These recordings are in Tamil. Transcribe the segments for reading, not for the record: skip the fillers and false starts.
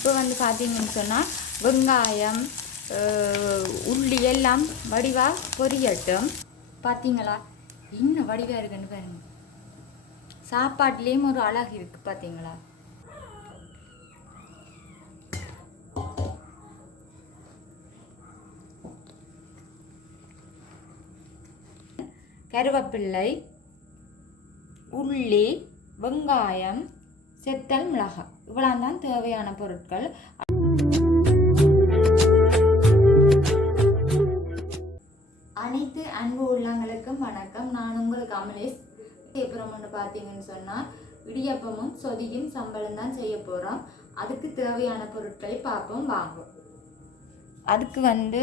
இப்போ வந்து பார்த்தீங்கன்னு சொன்னால் வெங்காயம் உள்ளி எல்லாம் வடிவாக பொரியட்டும். பார்த்தீங்களா இன்னும் வடிவாக இருக்குன்னு பாருங்க. சாப்பாட்டுலேயும் ஒரு அழகு இருக்குது பார்த்தீங்களா. கருவேப்பிள்ளை, உள்ளி, வெங்காயம், செத்தல் மிளகாய் இவ்வளோ தான் தேவையான பொருட்கள். அனைத்து அன்பு உள்ளங்களுக்கும் வணக்கம். நான் உங்களுக்கு அமலேஷ். அப்புறம் ஒன்று பார்த்தீங்கன்னு சொன்னால் இடியப்பமும் சொதியும் சம்பளம் தான் செய்ய போகிறோம். அதுக்கு தேவையான பொருட்களை பார்ப்போம் வாங்கும். அதுக்கு வந்து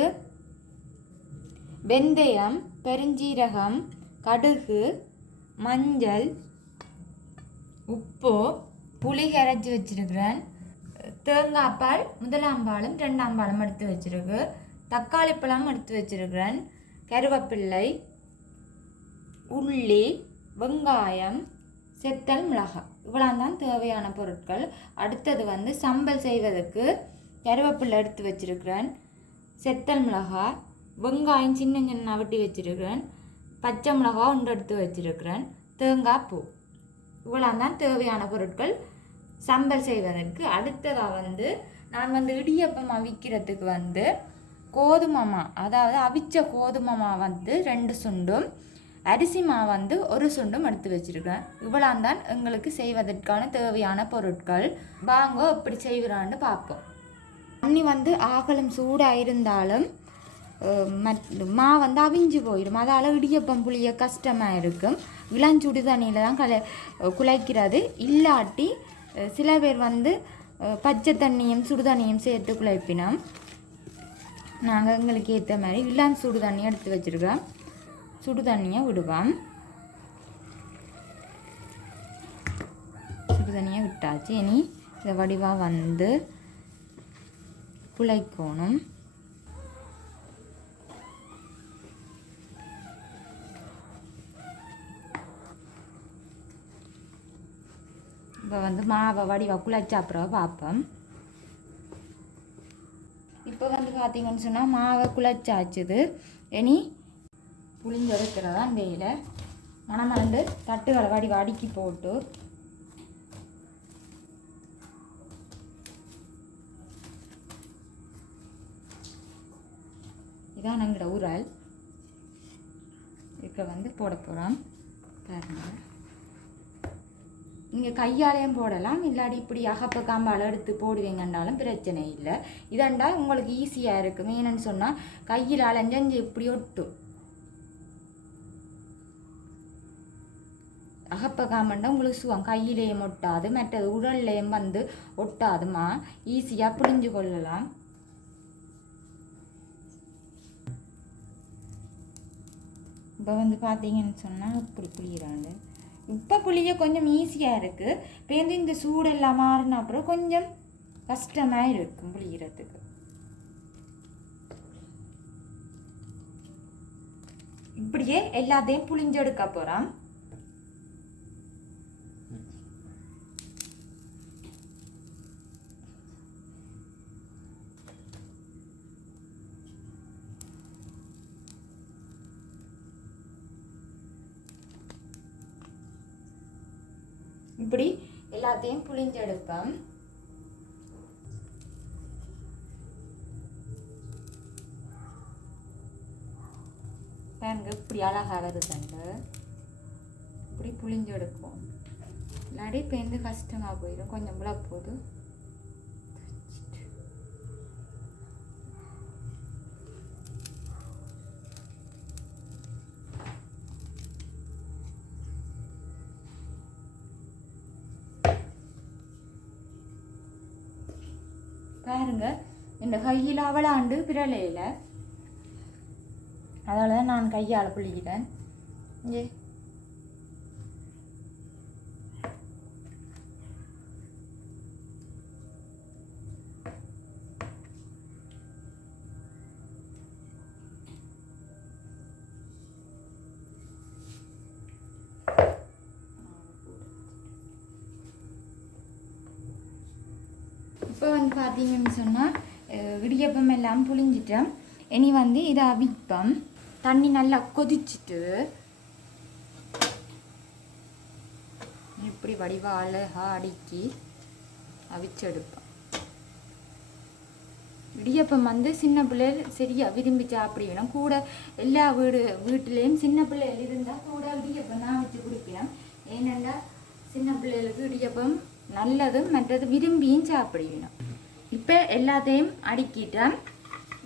வெந்தயம், பெருஞ்சீரகம், கடுகு, மஞ்சள், உப்பு, புளி கரைச்சி வச்சிருக்கிறேன். தேங்காய் பால் முதலாம் பாலும் ரெண்டாம் பாலும் எடுத்து வச்சிருக்கு. தக்காளி பழம் எடுத்து வச்சிருக்கிறேன். கருவேப்பிள்ளை, உள்ளி, வெங்காயம், செத்தல் மிளகாய் இவ்வளோ தான் தேவையான பொருட்கள். அடுத்தது வந்து சம்பல் செய்வதற்கு கருவேப்பிள்ளை எடுத்து வச்சிருக்கிறேன். செத்தல் மிளகாய், வெங்காயம் சின்ன சின்ன வெட்டி வச்சிருக்கிறேன். பச்சை மிளகாய் ஒன்று எடுத்து வச்சிருக்கிறேன். தேங்காய் பூ இவ்வளோ தான் தேவையான பொருட்கள் சம்பல் செய்வதற்கு. அடுத்ததாக வந்து நான் வந்து இடியப்பம் அவிக்கிறதுக்கு வந்து கோதுமை அதாவது அவிச்ச கோதுமை வந்து 2 சுண்டும், அரிசி மாவு வந்து 1 சுண்டும் எடுத்து வச்சிருக்கிறேன். இவ்வளோ தான் எங்களுக்கு செய்வதற்கான தேவையான பொருட்கள். வாங்க எப்படி செய்கிறான்னு பார்ப்போம். தண்ணி வந்து ஆகலும் சூடாக இருந்தாலும் மா வந்து அவிஞ்சு போயிடும். அதால் இடியப்பம் புளிய கஷ்டமாக இருக்கும். இளஞ்சுடு தண்ணியில் தான் குழைக்கிறது. இல்லாட்டி சில பேர் வந்து பச்சை தண்ணியும் சுடு தண்ணியும் சேர்த்து குழைப்பினோம். நாங்கள் எங்களுக்கு ஏற்ற மாதிரி இளம் சுடு தண்ணி எடுத்து வச்சுருக்கோம். சுடு தண்ணியை விடுவோம். சுடு தண்ணியை விட்டாச்சு. இனி இதை வடிவாக வந்து குழைக்கணும். இப்போ வந்து மாவை வடிவாக குழைச்சா அப்புறம் பார்ப்போம். இப்போ வந்து பார்த்தீங்கன்னு சொன்னால் மாவை குழைச்சாச்சுது. இனி புளிஞ்செடுக்கிறதா வெயில மணமண்டு தட்டுகளை வடிவ அடுக்கி போட்டு இதான் எங்களோட உரல். இப்போ வந்து போட போகிறோம். பாருங்கள், நீங்கள் கையாலையும் போடலாம். இல்லாடி இப்படி அகப்ப காம்பால் எடுத்து போடுவீங்கன்னாலும் பிரச்சனை இல்லை. இதண்டா உங்களுக்கு ஈஸியாக இருக்கும். ஏன்னு சொன்னால் கையில் அலைஞ்சு இப்படி ஒட்டும். அகப்ப காம்பண்டா உங்களுக்கு சுவம் கையிலேயும் ஒட்டாது, மற்றது உடல்லையும் வந்து ஒட்டாதுமா. ஈஸியாக புளிஞ்சு கொள்ளலாம். இப்போ வந்து பார்த்தீங்கன்னு சொன்னால் இப்படி புளியிறாண்டு. இப்போ புளிய கொஞ்சம் ஈஸியாக இருக்குது. இப்போ இந்த சூடெல்லாம் மாறின அப்புறம் கொஞ்சம் கஷ்டமாக இருக்கும் புளிகிறதுக்கு. இப்படியே எல்லாத்தையும் புளிஞ்செடுக்க போகிறோம். இப்படி எல்லாத்தையும் புளிஞ்செடுப்போம். பாருங்க இப்படி அழகாக வருதுங்க. இப்படி புளிஞ்செடுப்போம். இல்லாடி பேருந்து கஷ்டமாக போயிடும். கொஞ்சம் புல போது பாருங்க. இந்த கையில் அவளாண்டு பிறலையில், அதனால தான் நான் கையால் புளிக்கிறேன். இங்கே இப்போ வந்து பார்த்தீங்கன்னு சொன்னால் இடியப்பம் எல்லாம் புளிஞ்சிட்டோம். இனி வந்து இதை அவிப்பம். தண்ணி நல்லா கொதிச்சுட்டு இப்படி வடிவாக அழகாக அடுக்கி அவிச்செடுப்போம். இடியப்பம் வந்து சின்ன பிள்ளைகள் சரியாக விரும்பி சாப்பிடுவேன். கூட எல்லா வீட்டிலையும் சின்ன பிள்ளைகள் இருந்தால் கூட இடியப்பம் தான் வச்சு குடிக்கிறேன். ஏனென்னா சின்ன பிள்ளைகளுக்கு இடியப்பம் நல்லது, மற்றது விரும்பியும் சாப்பிடுவேன். இப்போ எல்லாத்தையும் அடுக்கிட்டேன்.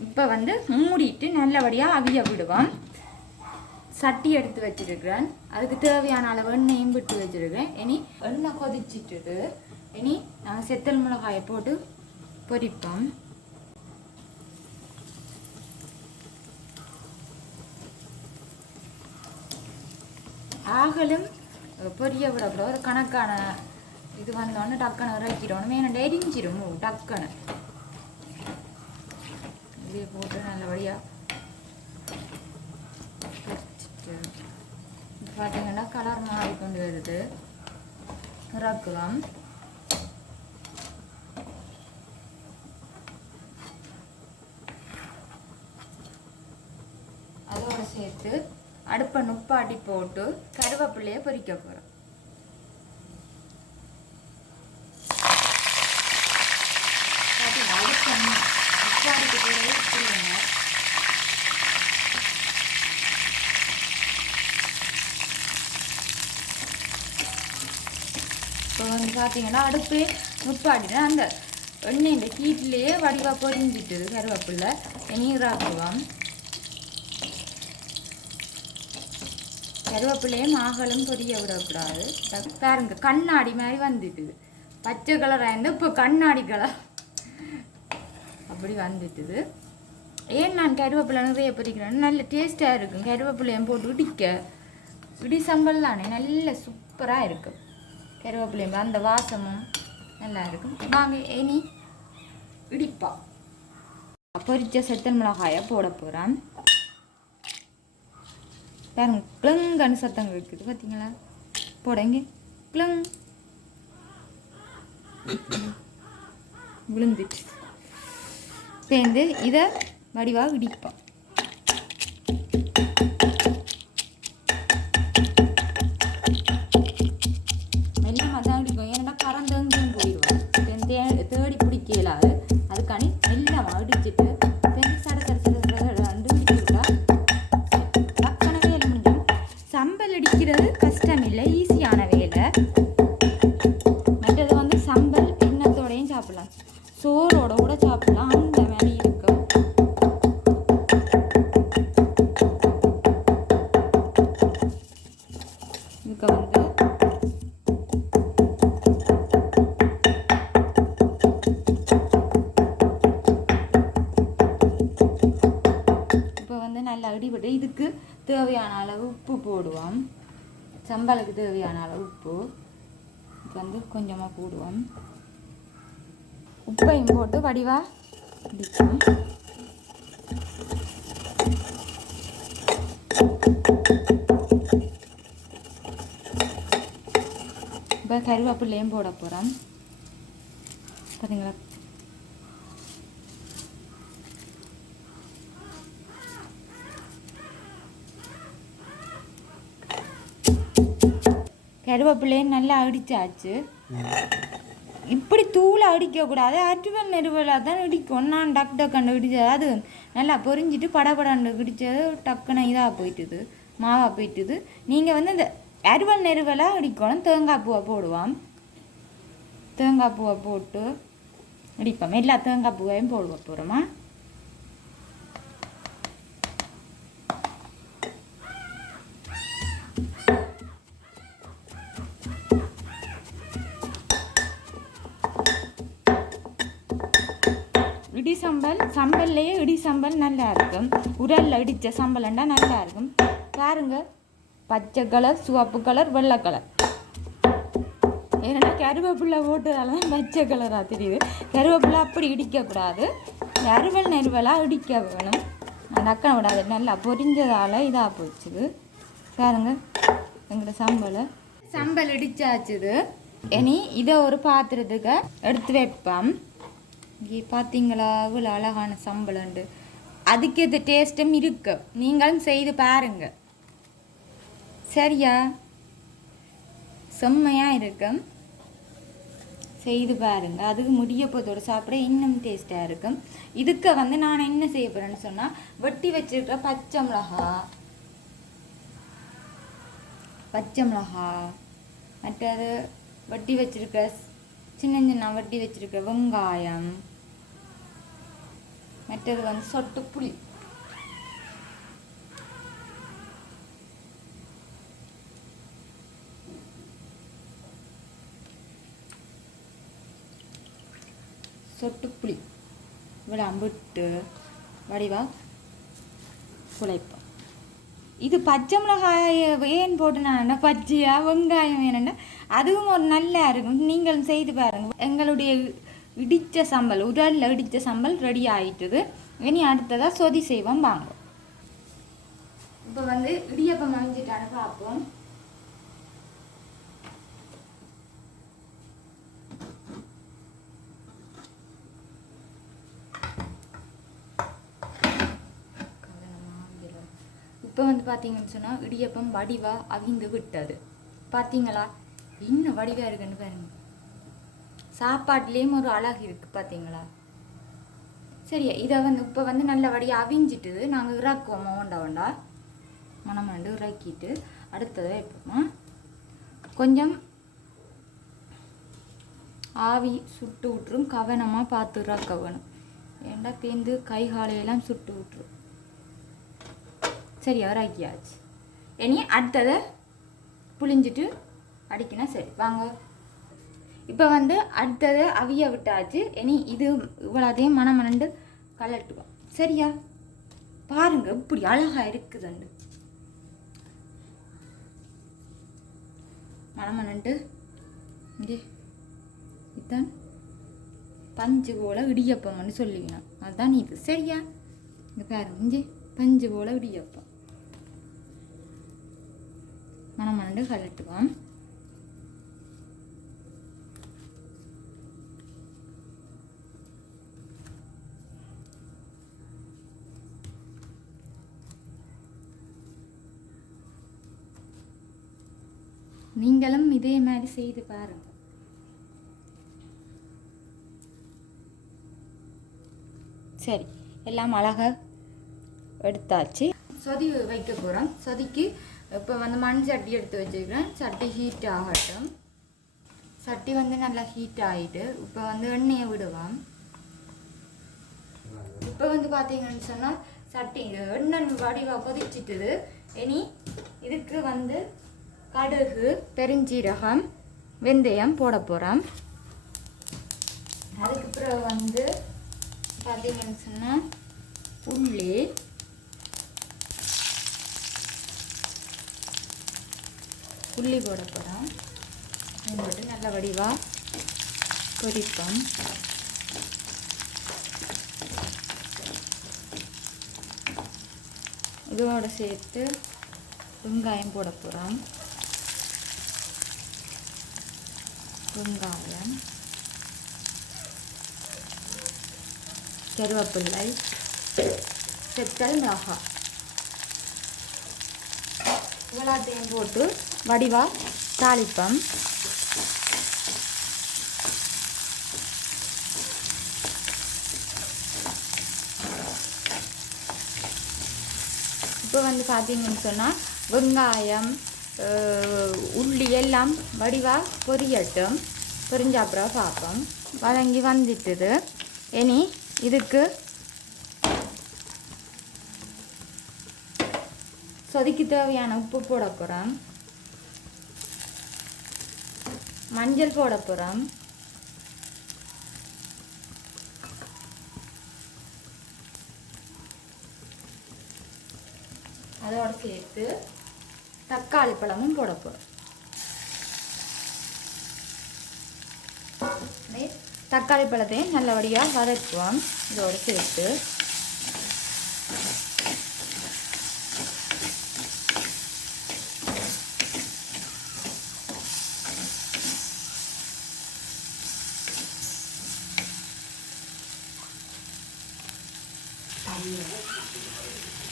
இப்போ வந்து மூடிட்டு நல்லபடியாக அவிய விடுவோம். சட்டி எடுத்து வச்சுருக்கிறேன். அதுக்கு தேவையான அளவு எண்ணெயும் விட்டு வச்சுருக்கிறேன். இனி எண்ணெய் கொதிச்சுட்டு இனி நாங்கள் செத்தல் மிளகாயை போட்டு பொரிப்போம். ஆகலும் பொரிய விடக்கூட ஒரு கணக்கான இது வந்தோடனே டக்குன்னு இறக்கிடணும். ஏன்னா எரிஞ்சிடும் டக்குன்னு. இதே போட்டு நல்லபடியாக பொரிச்சிட்டு பார்த்தீங்கன்னா கலர் மாறி கொண்டு வருது. இறக்குவோம். அதோடு சேர்த்து அடுப்பை நுப்பாட்டி போட்டு கருவேப்பிலையை பொரிக்க போகிறோம். இப்போ வந்து பார்த்தீங்கன்னா அடுப்பு நுப்பாட்டினா அந்த எண்ணெய் இந்த ஹீட்லேயே வடிவாக பொரிஞ்சிட்டு கருவேப்பிலை நீராக்குவோம். கருவேப்பிலையும் ஆகலும் பொரிய விடக்கூடாது. பாருங்க கண்ணாடி மாதிரி வந்துட்டுது. பச்சை கலராக இருந்தால் இப்போ கண்ணாடி கலர் அப்படி வந்துட்டுது. ஏன் நான் கருவேப்பிலை நிறைய பொரிக்கிறேன்னு நல்ல டேஸ்ட்டாக இருக்கும். கருவேப்பிலையும் போட்டு இடி சம்பல் தானே நல்ல சூப்பராக இருக்கும். கருவேப்பிலையும் அந்த வாசமும் நல்லா இருக்கும். வாங்க இனி இடிப்பா பொரிச்ச செத்தல் மிளகாயை போட போகிறேன். பாருங்க கிளங்கன்னு சத்தம் இருக்குது பார்த்தீங்களா? போடங்க கிளங் விழுந்துச்சு. சேர்ந்து இதை வடிவாக இடிப்போம். மெல்லமாக தான் இடிக்கும். ஏன்னா கறந்தங்கும் போயிடுவோம். தேடி பிடிக்கலாது. அதுக்காண்டி மெல்லமாக இடிச்சிட்டு சட சட சட வந்து இடிச்சுட்டா டக்குன வேலை முடிஞ்சிடும். சம்பல் அடிக்கிறது கஷ்டம் இல்லை, ஈஸியான வேலை. மற்றது வந்து சம்பல் எண்ணத்தோடையும் சாப்பிடலாம், சோறோட கூட சாப்பிடலாம். அந்த மாதிரி இருக்கும். இதுக்கு வந்து இப்போ வந்து நல்லா அடிபட்டு இதுக்கு தேவையான அளவு உப்பு போடுவோம். சம்பளுக்கு தேவையான அளவு உப்பு இது வந்து கொஞ்சமாக போடுவோம். உப்பையும் போட்டு வடிவாக இடிப்போம். இப்போ கருவேப்பிலையும் போட போகிறோம். பார்த்தீங்களா? கருவேப்பிலையும் நல்லா அடித்தாச்சு. இப்படி தூளை அடிக்கக்கூடாது, அருவல் நெருவலாக தான் இடிக்கும். நான் டக்கு டக்குன்னு இடிச்சது அது நல்லா பொரிஞ்சிட்டு படப்படாண்டு இடித்தது டக்குன்னு இதாக போயிட்டுது, மாவாக போயிட்டுது. நீங்கள் வந்து இந்த அருவல் நெருவலாக இடிக்கணும். தேங்காய் பூவை போடுவோம். தேங்காய் பூவை போட்டு இடிப்போம். எல்லா தேங்காய் பூவையும் போடுவ போகிறோமா? இடி சம்பல்லையே இடி சம்பல் நல்லா இருக்கும். உரலில் இடித்த சம்பல்ண்டா நல்லா இருக்கும். பாருங்க பச்சை கலர், சிவப்பு கலர், வெள்ளை கலர். ஏன்னா கருவேப்பிலை போட்டதால தான் பச்சை கலராக தெரியுது. கருவேப்பிலை அப்படி இடிக்கக்கூடாது, அருவல் நெருவலாக இடிக்க வேணும். டக்குன்னு விடாது. நல்லா பொரிஞ்சதால் இதாக போச்சுது. பாருங்க எங்களோட சம்பல் இடிச்சாச்சுது. இனி இதை ஒரு பாத்திரத்துக்கு எடுத்து வைப்போம். இங்கே பார்த்தீங்களா இவ்வளோ அழகான சம்பளண்டு. அதுக்கேற்ற டேஸ்ட்டும் இருக்கு, நீங்களும் செய்து பாருங்க. சரியா? செம்மையாக இருக்கும், செய்து பாருங்க. அதுக்கு முடியப்போதோடு சாப்பிட இன்னும் டேஸ்ட்டாக இருக்கும். இதுக்கு வந்து நான் என்ன செய்ய போகிறேன்னு சொன்னால், வெட்டி வச்சுருக்கிற பச்சை மிளகா, மற்றது வட்டி வச்சிருக்க சின்ன சின்ன வட்டி வச்சிருக்க வெங்காயம், மற்றது வந்து சொட்டு புளி, இவ்வளோ அம்பிட்டு வடிவா குழைப்போம். இது பச்சை மிளகாய் ஏன் போட்டு நான் பச்சையா வெங்காயம் வேணும்னா அதுவும் ஒரு நல்லா இருக்கும். நீங்களும் செய்து பாருங்க. எங்களுடைய இடித்த சம்பல், உடலில் இடித்த சம்பல் ரெடி ஆகிட்டுது. இனி அடுத்ததாக சொதி செய்வோம் வாங்க. இப்போ வந்து இடியப்பம் அமைஞ்சிட்டான்னு பார்ப்போம். இப்போ வந்து பார்த்தீங்கன்னு சொன்னால் இடியப்பம் வடிவாக அவிந்து விட்டது. பார்த்தீங்களா? இன்னும் வடிவாக இருக்குன்னு பாருங்க. சாப்பாட்டுலேயும் ஒரு அழகு இருக்குது பார்த்தீங்களா? சரியா, இதை வந்து இப்போ வந்து நல்ல வடியாக அவிஞ்சிட்டுது. நாங்கள் இறக்குவோம் ஒண்டா மணமண்டு இறக்கிட்டு அடுத்ததை வைப்போமா. கொஞ்சம் ஆவி சுட்டு விட்டுரும், கவனமாக பார்த்து இறக்க வேணும். ஏண்டா பேந்து கை காலையெல்லாம் சுட்டு விட்டுரும். சரியா, இறக்கியாச்சு. இனி அடுத்ததை புளிஞ்சிட்டு அடிக்கினா சரி வாங்க. இப்போ வந்து அடுத்தது அவிய விட்டாச்சு. இனி இது இவ்வளோதையும் மணமணண்டு கலட்டுவோம். சரியா? பாருங்க இப்படி அழகா இருக்குதுண்டு. மணமணண்டு இங்கே இதுதான் பஞ்சு போல இடியப்பம்னு சொல்லிக்கணும். அதுதான் இது. சரியா? இங்கே பாருங்க, இங்கே பஞ்சு போல இடியப்பம். மணமணண்டு கலட்டுவோம். நீங்களும் இதே மாதிரி செய்து பாருங்க. சரி, எல்லாம் அழகா எடுத்தாச்சு. சொதி வைக்க போகிறோம். சொதிக்கு இப்போ வந்து மண் சட்டி எடுத்து வச்சுக்கிறேன். சட்டி ஹீட் ஆகட்டும். சட்டி வந்து நல்லா ஹீட் ஆகிட்டு இப்போ வந்து எண்ணெயை விடுவோம். இப்போ வந்து பார்த்தீங்கன்னு சொன்னால் சட்டி எண்ணெய் வடிவாக கொதிச்சிட்டுது. இனி இதுக்கு வந்து கடுகு, பெருஞ்சீரகம், வெந்தயம் போட போகிறோம். அதுக்கு பிறகு வந்து பார்த்தீங்கன்னு சொன்னால் உள்ளி போட போகிறோம். போட்டு நல்ல வடிவாக பொரிப்போம். இதோட சேர்த்து வெங்காயம் போட போகிறோம். வெங்காயம், கருவேப்பிள்ளை, செத்தல் மிளகாய் எல்லாத்தையும் போட்டு வடிவா தாளிப்பம். இப்போ வந்து பார்த்தீங்கன்னு சொன்னால் வெங்காயம், உள்ளி எல்லாம் வடிவாக பொரியட்டும். பொரிஞ்ச அப்புறம் பார்ப்போம். வதங்கி வந்துட்டுது. இனி இதுக்கு சொதிக்கு தேவையான உப்பு போட போகிறோம். மஞ்சள் போட போகிறோம். அதோடு சேர்த்து தக்காளி பழமும் போட போகிறோம். தக்காளி பழத்தையும் நல்லபடியாக வதக்குவோம். இதோடு சேர்த்து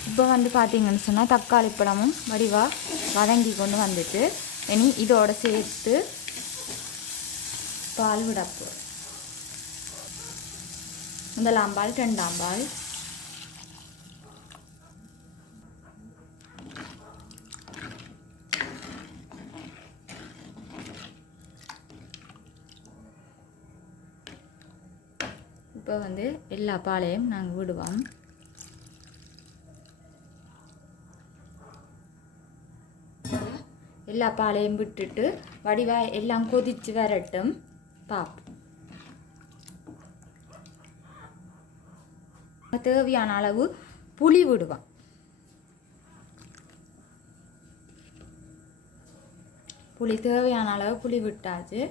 இப்போ வந்து பார்த்தீங்கன்னு சொன்னால் தக்காளி பழமும் வடிவாக வதங்கி கொண்டு வந்துட்டு இனி இதோட சேர்த்து பால் விடப்போ முதலாம் பால் ரெண்டாம் பால் இப்போ வந்து எல்லா பாலையும் நாங்கள் விடுவோம். எல்லா பாலையும் விட்டுட்டு வடிவாக எல்லாம் கொதித்து வரட்டும் பார்ப்போம். தேவையான அளவு புளி விடுவோம். புளி தேவையான அளவு புளி விட்டாச்சு.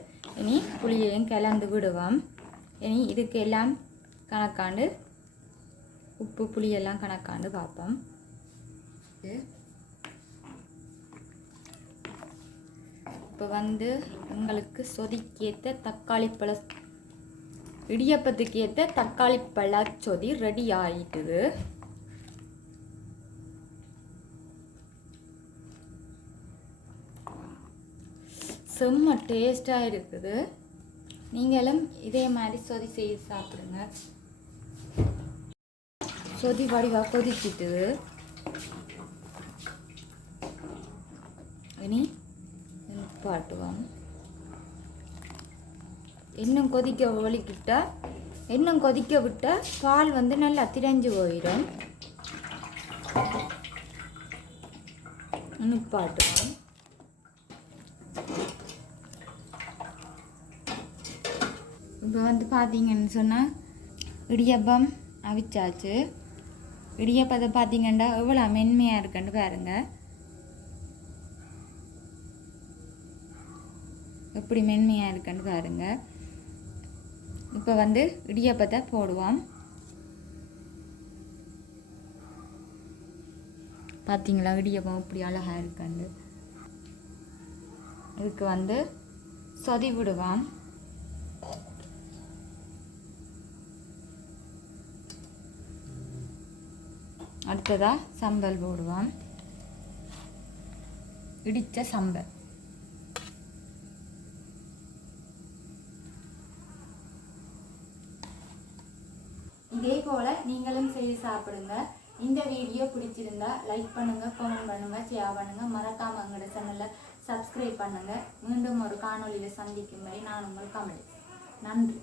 இனி புளியையும் கலந்து விடுவோம். இனி இதுக்கு எல்லாம் கணக்காண்டு உப்பு புளியெல்லாம் கணக்காண்டு பார்ப்போம். இப்போ வந்து உங்களுக்கு சொதிக்கேற்ற தக்காளி பழ இடியப்பத்துக்கு ஏற்ற தக்காளி பழ சொதி ரெடி ஆயிட்டுது. செம்ம டேஸ்டாக இருக்குது. நீங்களும் இதே மாதிரி சொதி செய்து சாப்பிடுங்க. சொதி வடிவாக கொதிச்சிட்டுது. இனி பாட்டுவோம். இன்னும் கொதிக்க விட்டால் பால் வந்து நல்லா திரைஞ்சு போயிடும். பாட்டுவோம். இப்போ வந்து பார்த்தீங்கன்னு சொன்னால் இடியப்பம் அவிச்சாச்சு. இடியப்பத்தை பார்த்தீங்கன்னா எவ்வளோ மென்மையாக இருக்குன்னு பாருங்க. எப்படி மென்மையாக இருக்குன்னு பாருங்க. இப்போ வந்து இடியப்பத்தை போடுவோம். பார்த்தீங்களா இடியப்பம் இப்படி அழகாக இருக்குன்னு. இதுக்கு வந்து சொதி விடுவோம். அடுத்ததாக சம்பல் போடுவோம். இடித்த சம்பல். இதே போல் நீங்களும் செய்து சாப்பிடுங்க. இந்த வீடியோ பிடிச்சிருந்தா லைக் பண்ணுங்கள், கமெண்ட் பண்ணுங்கள், ஷேர் பண்ணுங்கள். மறக்காமல் எங்களோட சேனலை சப்ஸ்கிரைப் பண்ணுங்கள். மீண்டும் ஒரு காணொலியில் சந்திக்கும் வரை நான் உங்கள் கமலேஷ். நன்றி.